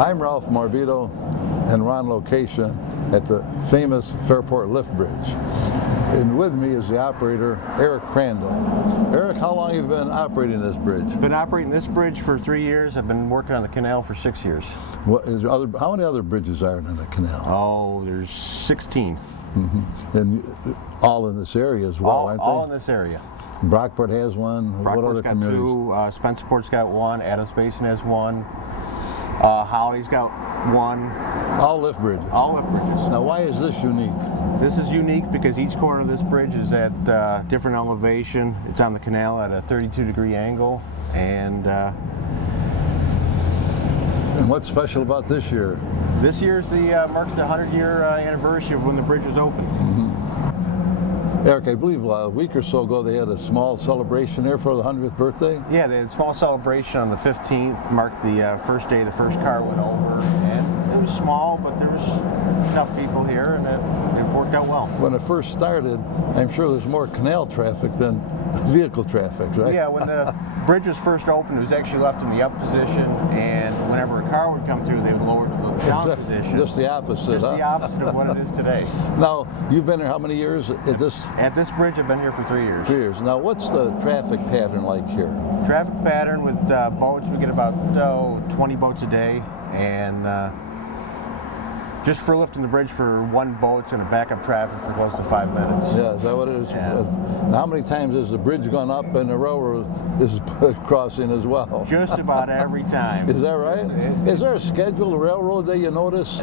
I'm Ralph Morbido, and we're on location at the famous Fairport lift bridge. And with me is the operator, Eric Crandall. Eric, how long have you been operating this bridge? Been operating this bridge for 3 years. I've been working on the canal for 6 years. How many other bridges are in the canal? Oh, there's 16. And all in this area as well, aren't they? All in this area. Brockport has one. What other Brockport's got communities? 2, Spencerport's got 1, Adams Basin has 1, Holly's got 1. All lift bridges? All lift bridges. Now, why is this unique? This is unique because each corner of this bridge is at different elevation. It's on the canal at a 32-degree angle. And what's special about this year? This year's marks the 100-year anniversary of when the bridge was opened. Eric, I believe a week or so ago they had a small celebration there for the 100th birthday? Yeah, they had a small celebration on the 15th, marked the first day the first car went over. And it was small, but there was enough people here, and it worked out well. When it first started, I'm sure there's more canal traffic than vehicle traffic, right? Yeah, when the bridge was first opened, it was actually left in the up position, and whenever a car would come through, they would lower it to the down position. Just the opposite, Just the opposite of what it is today. Now, you've been here how many years at this? At this bridge, I've been here for 3 years. 3 years. Now, what's the traffic pattern like here? Traffic pattern with boats, we get about 20 boats a day, and just for lifting the bridge for 1 boat, it's going to back up traffic for close to 5 minutes. Yeah, is that what it is? Yeah. Now, how many times has the bridge gone up and the railroad is crossing as well? Just about every time. Is that right? Is there a scheduled railroad that you notice?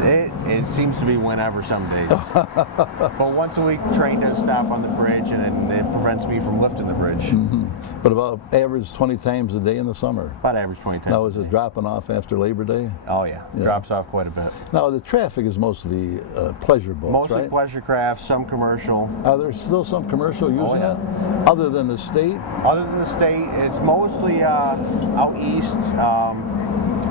It seems to be whenever some days. But once a week, the train does stop on the bridge, and it prevents me from lifting the bridge. But about average 20 times a day in the summer? About average 20 times. Now, is it dropping off after Labor Day? Oh yeah, it drops off quite a bit. Now, the traffic is mostly pleasure boats, Mostly right? pleasure craft, some commercial. Are there still some commercial using yeah. it? Other than the state? Other than the state, it's mostly out east.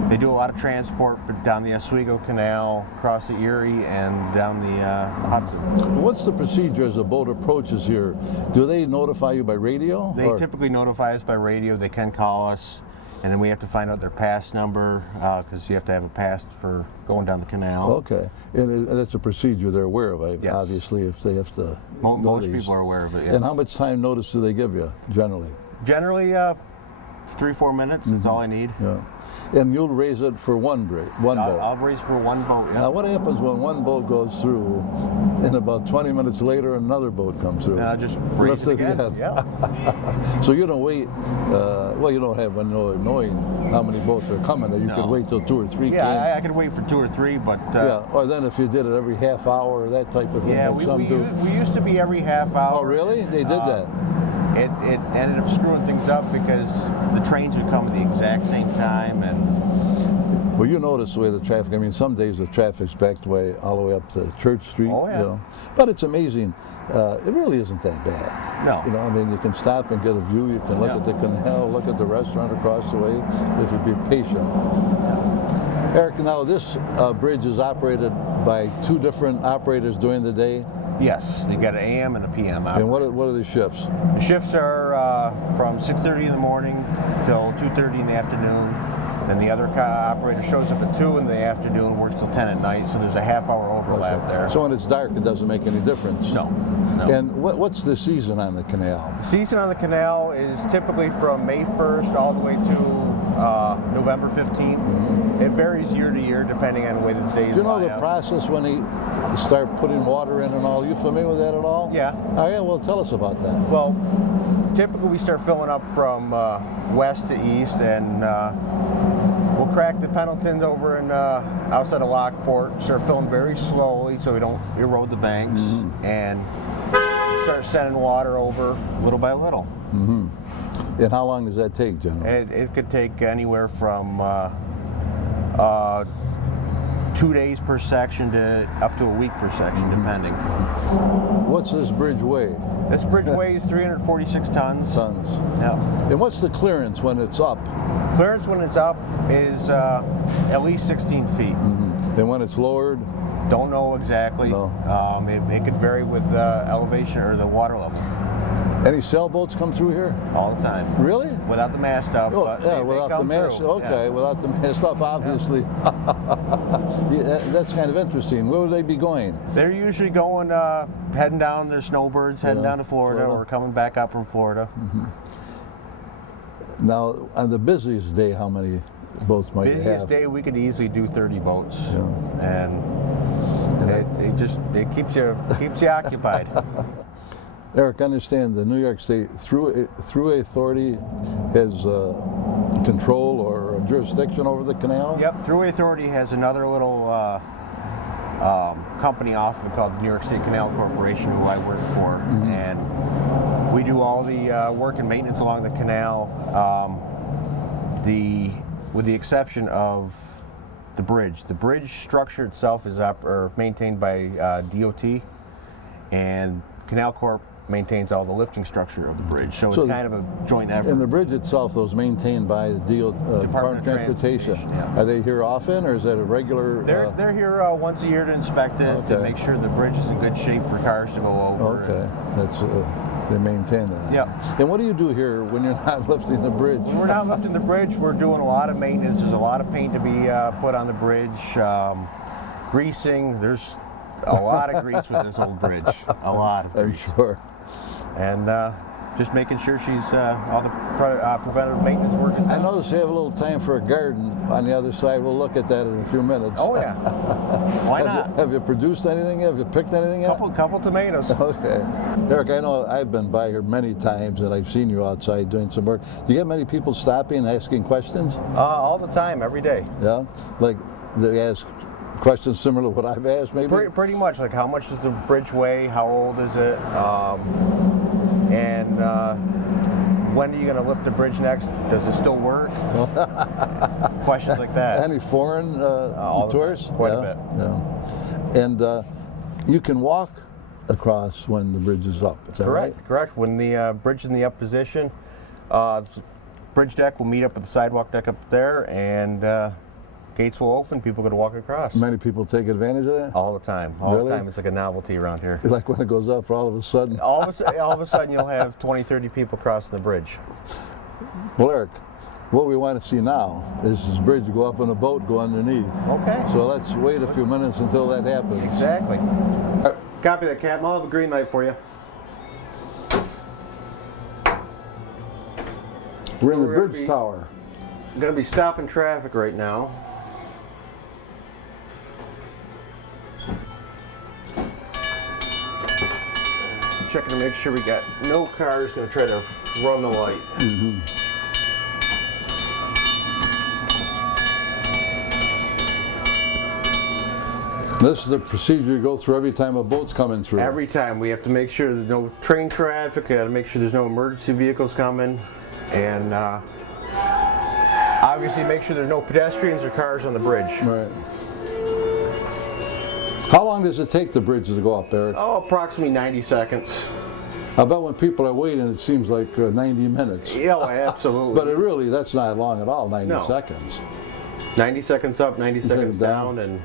They do a lot of transport down the Oswego Canal, across the Erie, and down the Hudson. What's the procedure as a boat approaches here? Do they notify you by radio? They typically notify us by radio. They can call us, and then we have to find out their pass number, because you have to have a pass for going down the canal. Okay, and that's a procedure they're aware of, Yes. obviously, if they have to. Most people are aware of it, yeah. And how much time notice do they give you, generally? Generally, 3-4 minutes, that's all I need. Yeah. And you'll raise it for one boat? I'll raise for 1 boat, yeah. Now, what happens when one boat goes through, and about 20 minutes later, another boat comes through? And I'll just raise it again. Yeah. So you don't wait, well, you don't have no knowing how many boats are coming. You could wait till 2 or 3 came. Yeah, I could wait for 2 or 3, but... yeah, or then if you did it every half hour or that type of thing, yeah, like some do. we used to be every half hour. Oh, really? They did that? It ended up screwing things up because the trains would come at the exact same time, and... Well, you notice the way the traffic, I mean, some days the traffic's backed way all the way up to Church Street. Oh, yeah. You know. But it's amazing. It really isn't that bad. No. You know, I mean, you can stop and get a view. You can look at the canal, look at the restaurant across the way, if you be patient. Eric, now this bridge is operated by 2 different operators during the day. Yes, you got an AM and a PM operator. And what are the shifts? The shifts are from 6:30 in the morning till 2:30 in the afternoon. Then the other operator shows up at 2 in the afternoon, works till 10 at night, so there's a half-hour overlap there. So when it's dark, it doesn't make any difference? No. And what's the season on the canal? The season on the canal is typically from May 1st all the way to November 15th. It varies year to year depending on the way the days Do you know line the up. process when they start putting water in and all? Are you familiar with that at all? Yeah. Oh, yeah, well, tell us about that. Well, typically we start filling up from west to east, and we'll crack the Pendletons over in outside of Lockport, start filling very slowly so we don't erode the banks, and start sending water over little by little. And how long does that take, generally? It could take anywhere from 2 days per section to up to a week per section, depending. What's this bridge weigh? This bridge weighs 346 tons. Tons. Yeah. And what's the clearance when it's up? Clearance when it's up is at least 16 feet. And when it's lowered? Don't know exactly. No. It could vary with elevation or the water level. Any sailboats come through here? all the time. Really? Without the mast up. Oh, but yeah, they without the come mast. through. Okay, Yeah. without the mast up, obviously. Yeah, that's kind of interesting. Where would they be going? They're usually going, heading down. They're snowbirds heading Yeah, down to Florida, Florida. or coming back up from Florida. Now, on the busiest day, how many boats might you have? Busiest day, we could easily do 30 boats, Yeah. and it keeps you occupied. Eric, I understand the New York State Thruway Authority has control or jurisdiction over the canal? Yep, Thruway Authority has another little company off called the New York State Canal Corporation, who I work for, and we do all the work and maintenance along the canal, with the exception of the bridge. The bridge structure itself is maintained by DOT, and Canal Corp maintains all the lifting structure of the bridge. So it's kind of a joint effort. And the bridge itself, though, is maintained by the Department of Transportation. Yeah. Are they here often, or is that a regular? They're here once a year to inspect it, to make sure the bridge is in good shape for cars to go over. Okay, that's they maintain that. Yeah. And what do you do here when you're not lifting the bridge? When we're not lifting the bridge, we're doing a lot of maintenance. There's a lot of paint to be put on the bridge, greasing. There's a lot of grease with this old bridge. A lot of I'm grease. sure. And just making sure she's all the preventative maintenance work is done. I noticed you have a little time for a garden on the other side. We'll look at that in a few minutes. Oh yeah. Why not? Have you produced anything? Have you picked anything yet? Couple tomatoes. Okay. Eric, I know I've been by here many times and I've seen you outside doing some work. Do you get many people stopping and asking questions? All the time, every day. Yeah? Like they ask questions similar to what I've asked, maybe? Pretty much, like how much does the bridge weigh? How old is it? And when are you going to lift the bridge next? Does it still work? Questions like that. Any foreign tourists? Quite a bit. Yeah. And you can walk across when the bridge is up. Is that right? Correct. When the bridge is in the up position, bridge deck will meet up with the sidewalk deck up there, and gates will open. People can walk across. Many people take advantage of that? All the time. All Really? the time. It's like a novelty around here. Like when it goes up, all of a sudden. All of a sudden, you'll have 20, 30 people crossing the bridge. Well, Eric, what we want to see now is this bridge go up and a boat go underneath. Okay. So let's wait a few minutes until that happens. Exactly. Copy that, Captain. I'll have a green light for you. We're in the We're gonna bridge be- tower. I'm going to be stopping traffic right now. Checking to make sure we got no cars going to try to run the light. This is the procedure you go through every time a boat's coming through. Every time we have to make sure there's no train traffic, got to make sure there's no emergency vehicles coming, and obviously make sure there's no pedestrians or cars on the bridge. Right. How long does it take the bridge to go up, Eric? Oh, approximately 90 seconds. I bet when people are waiting, it seems like 90 minutes. Yeah, absolutely. But it really, that's not long at all, 90 No. seconds. 90 seconds up, 90 seconds down, and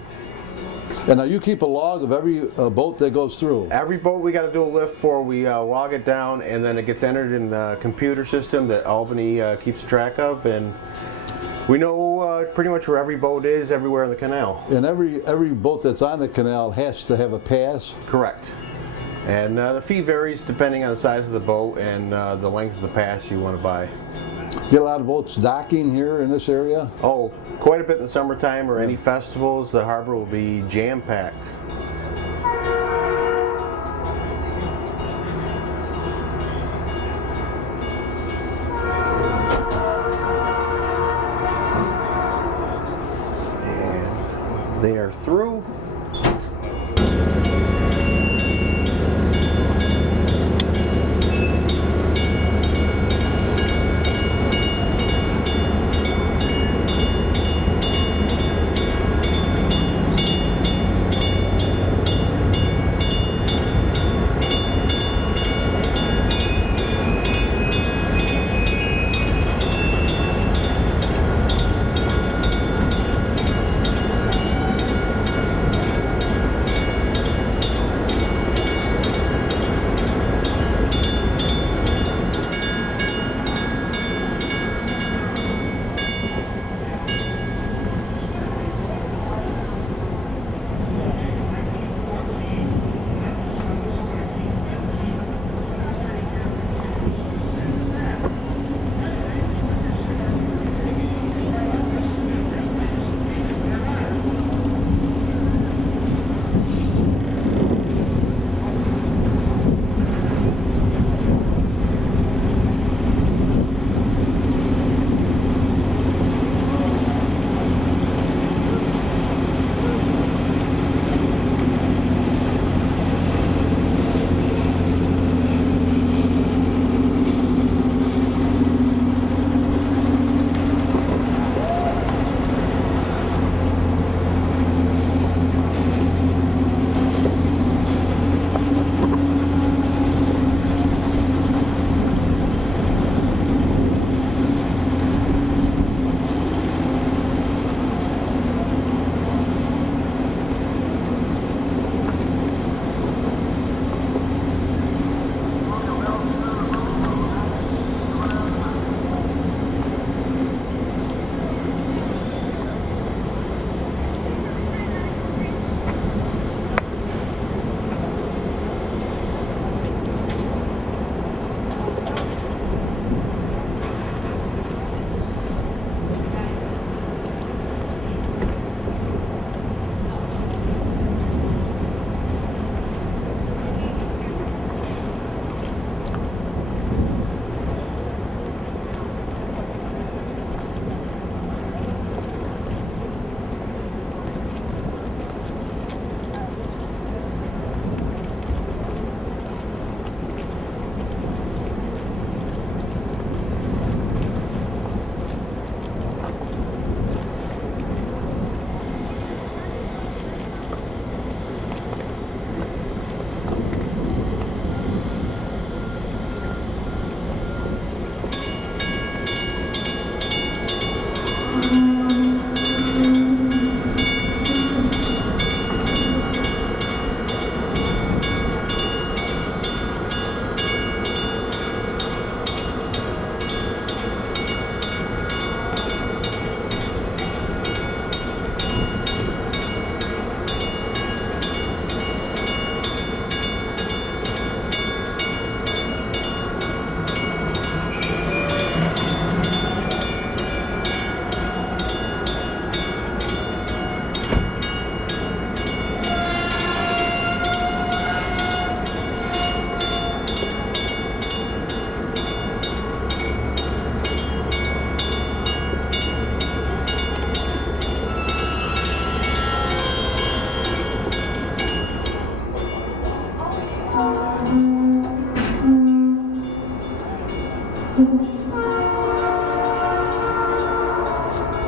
And now you keep a log of every boat that goes through. every boat we got to do a lift for, we log it down, and then it gets entered in the computer system that Albany keeps track of, and we know pretty much where every boat is everywhere in the canal. And every boat that's on the canal has to have a pass. Correct. And the fee varies depending on the size of the boat and the length of the pass you want to buy. Get a lot of boats docking here in this area. Oh, quite a bit in the summertime or any festivals. The harbor will be jam-packed. And they are through.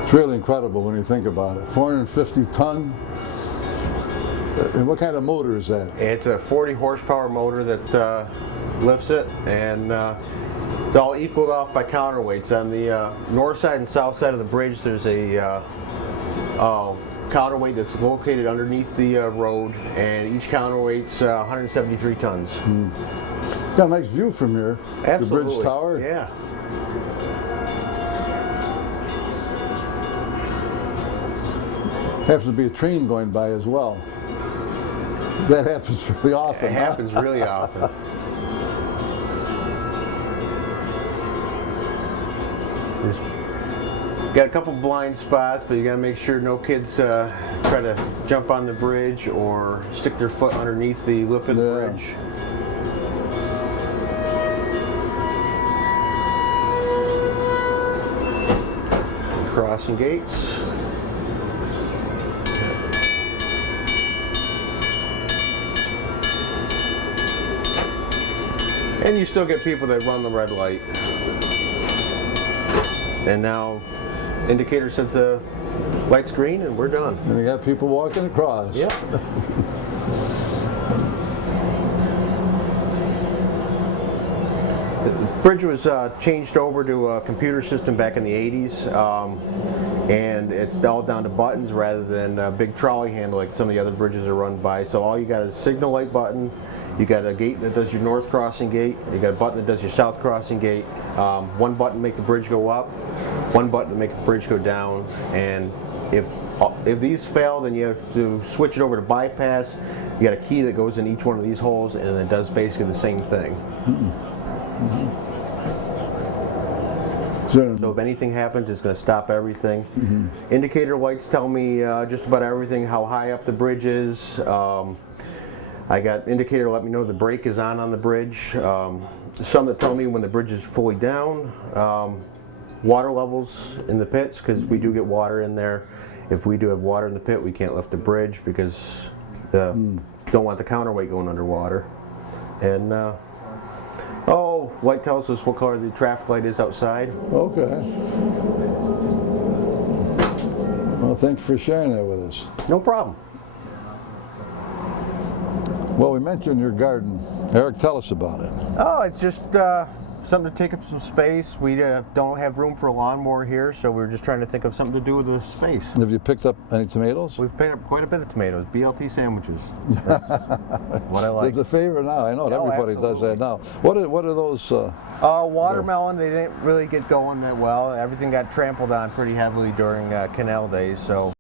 It's really incredible when you think about it. 450 ton. And what kind of motor is that? It's a 40 horsepower motor that lifts it, and it's all equaled off by counterweights. On the north side and south side of the bridge, there's a counterweight that's located underneath the road, and each counterweight's 173 tons. Got a nice view from here. Absolutely. The bridge tower. Yeah. Happens to be a train going by as well. That happens really often. It happens really often. Got a couple blind spots, but you gotta make sure no kids try to jump on the bridge or stick their foot underneath the lip of the bridge. Crossing gates. And you still get people that run the red light. And now indicator says the light's green and we're done. And you got people walking across. Yep. The bridge was changed over to a computer system back in the 80s, and it's all down to buttons rather than a big trolley handle like some of the other bridges are run by. So all you got is a signal light button. You got a gate that does your north crossing gate. You got a button that does your south crossing gate. One button to make the bridge go up, one button to make the bridge go down. And if these fail, then you have to switch it over to bypass. You got a key that goes in each one of these holes, and it does basically the same thing. So if anything happens, it's going to stop everything. Indicator lights tell me just about everything, how high up the bridge is. I got indicator to let me know the brake is on the bridge. Some that tell me when the bridge is fully down. Water levels in the pits, because we do get water in there. If we do have water in the pit, we can't lift the bridge because don't want the counterweight going underwater. And light tells us what color the traffic light is outside. Okay. Well, thank you for sharing that with us. No problem. Well, we mentioned your garden. Eric, tell us about it. Oh, it's just something to take up some space. We don't have room for a lawnmower here, so we're just trying to think of something to do with the space. Have you picked up any tomatoes? We've picked up quite a bit of tomatoes, BLT sandwiches. That's what I like. It's a favorite now. I know everybody does that now. What are those? Watermelon, they didn't really get going that well. Everything got trampled on pretty heavily during canal days, so